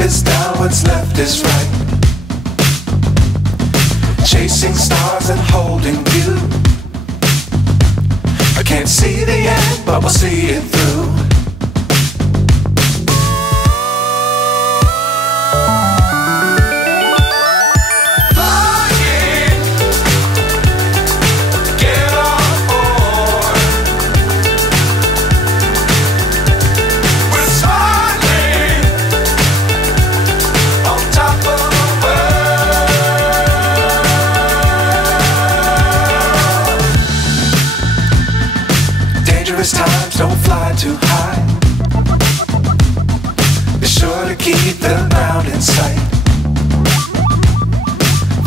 is down, what's left is right. Chasing stars and holding you. I can't see the end, but we'll see it through. Times don't fly too high. Be sure to keep the ground in sight.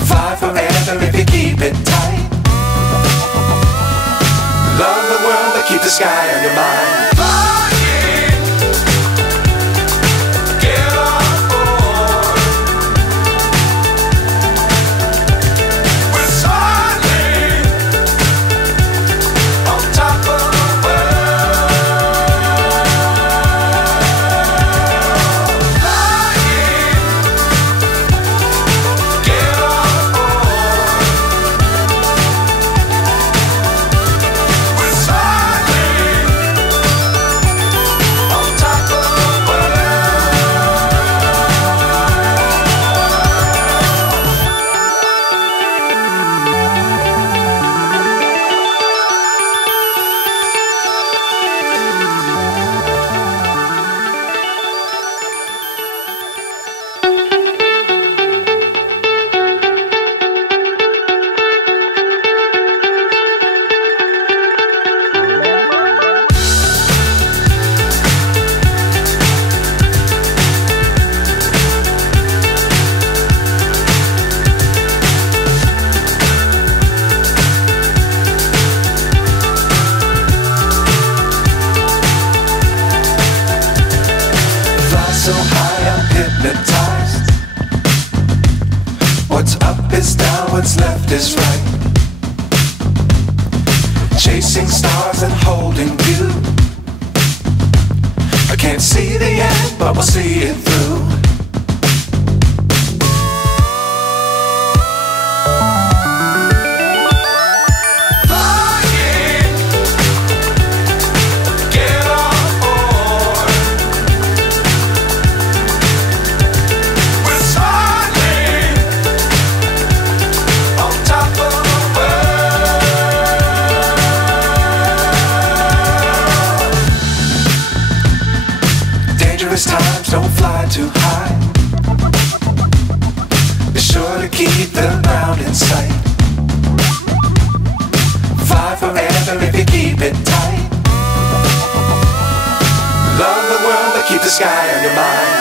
Fly forever if you keep it tight. Love the world but keep the sky on your mind. So high I'm hypnotized. What's up is down, what's left is right. Chasing stars and holding you. I can't see the end, but we'll see it through. Times don't fly too high. Be sure to keep the ground in sight. Fly forever if you keep it tight. Love the world but keep the sky on your mind.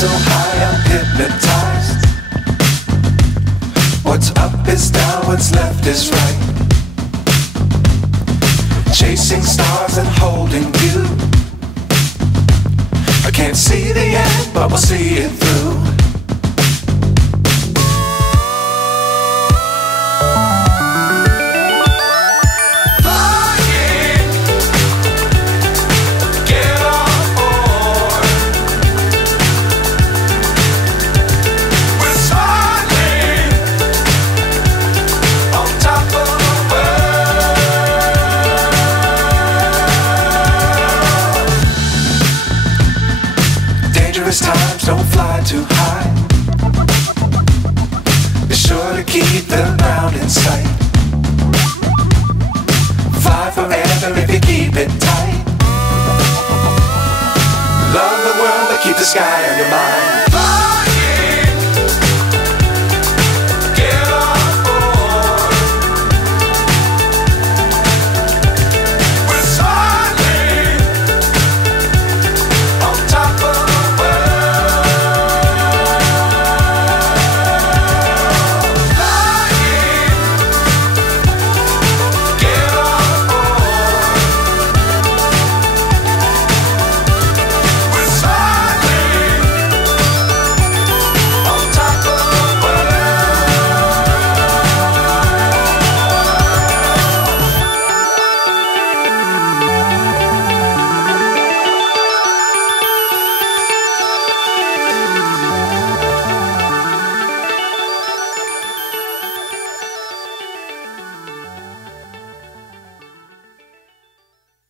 So high I'm hypnotized. What's up is down, what's left is right. Chasing stars and holding you. I can't see the end, but we'll see it through. Flying, get on board. too high. Be sure to keep the ground in sight. Fly forever if you keep it tight. Love the world but keep the sky on your mind.